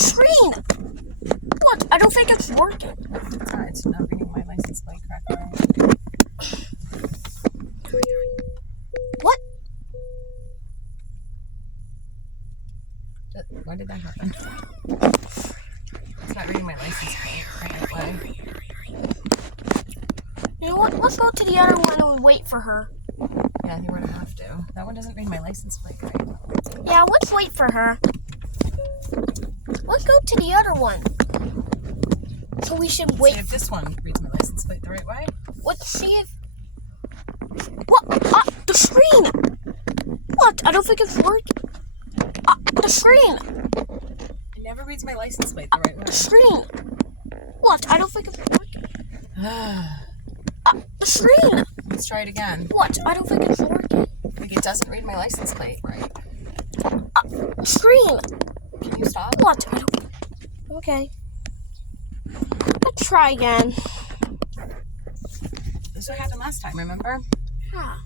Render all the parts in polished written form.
screen! What? I don't think it's working. It's not reading my license plate correctly. What? Why did that happen? It's not reading my license plate correctly. You know what? Let's go to the other one and wait for her. Yeah, I think we're gonna have to. That one doesn't read my license plate right. Yeah, let's wait for her. Let's go to the other one. So we should wait. See if this one reads my license plate the right way. Let's see if... What? The screen! What? I don't think it's working. The screen! It never reads my license plate the right way. The screen! What? I don't think it's working. The screen! Let's try it again. What? I don't think it's working. Like it doesn't read my license plate right. The screen! Can you stop? What? I don't... Okay. Let's try again. This is what happened last time, remember? Yeah.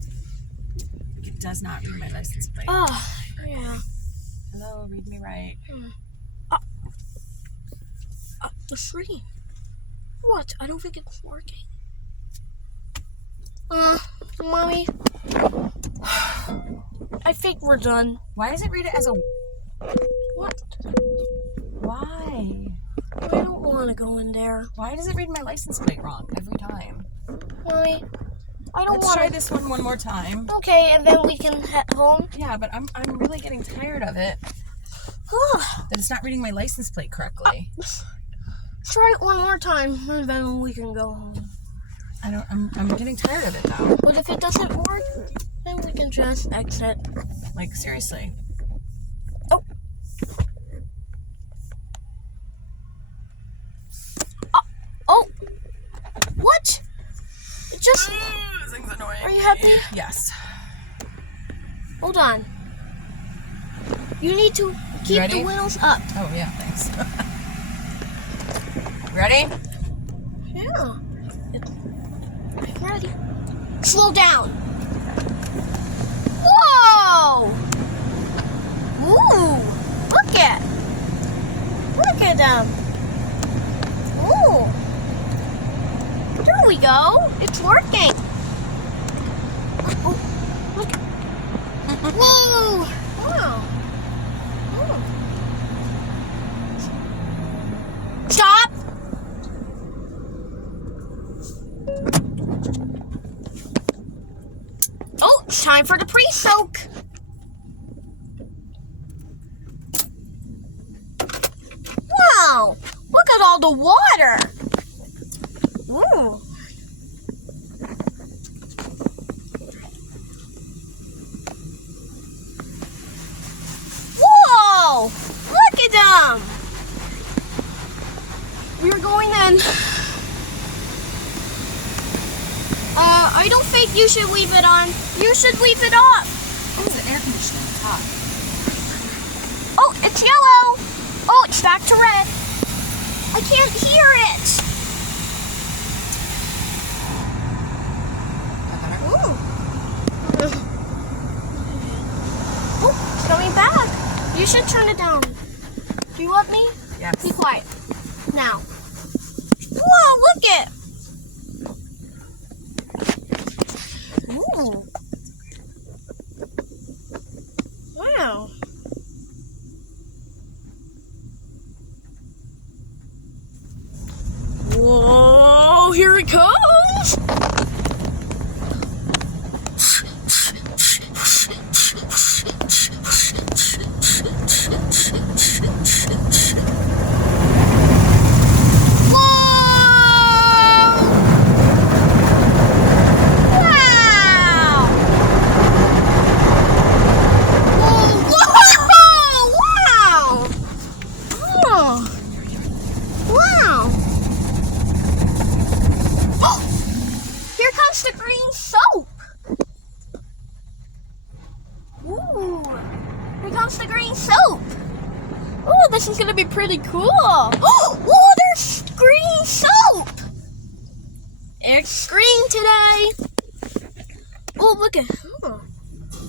It does not read my license plate. Oh, yeah. Hello, read me right. The screen. What? I don't think it's working. Mommy. I think we're done. Why does it read it as a... What? Why? I don't want to go in there. Why does it read my license plate wrong every time? Mommy, I don't Let's want try to. this one more time. Okay, and then we can head home. Yeah, but I'm really getting tired of it. That it's not reading my license plate correctly. Try it one more time, and then we can go home. I'm getting tired of it though. But if it doesn't work, then we can just exit. Like seriously. Oh! What? It just... This thing's annoying. Are you happy? Yes. Hold on. You need to keep Ready? the wheels up. Oh yeah, thanks. Ready? Yeah. I'm ready. Slow down. Whoa! Ooh! Look at them. Ooh! There we go. It's working. Oh, look. Whoa! Wow. Oh. Stop! Oh, it's time for the pre-soak. Wow! Look at all the water. Ooh. Whoa! Look at them. We're going in. I don't think you should leave it on. You should leave it off. Oh, the air conditioning is hot. Oh, it's yellow. Oh, it's back to red. I can't hear it. Ooh. Oh, it's coming back. You should turn it down. Do you want me? Yes. Be quiet. Now. Whoa, look it. Ooh. Wow. Whoa, here it comes. The green soap. Ooh, here comes the green soap. Oh, this is gonna be pretty cool. Oh, there's green soap. It's green today. Oh, look at. Oh.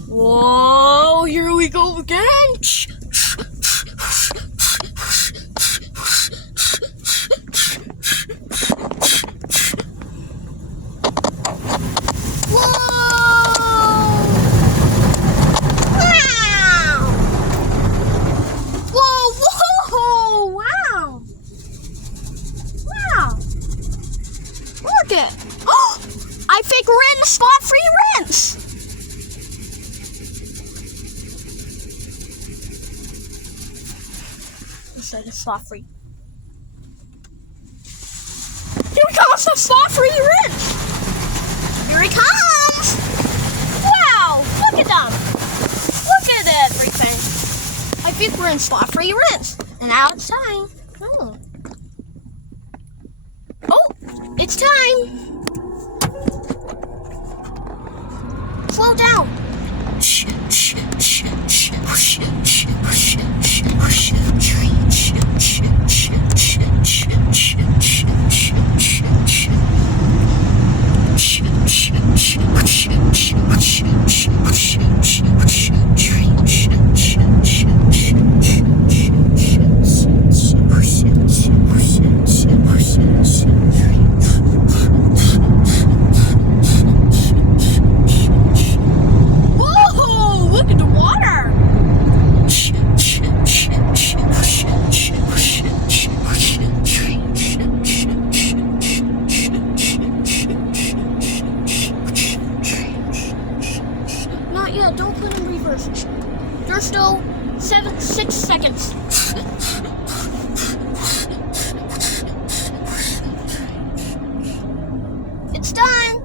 Whoa, here we go again. like a slot free. Here comes the slot free rinse. Here he comes. Wow, look at them. Look at everything. I think we're in slot free rinse. And now it's time. Oh, it's time. Slow down. Whoa, look at the water. Not yet, don't put in reverse. There's still 6 seconds. It's done.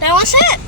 That was it.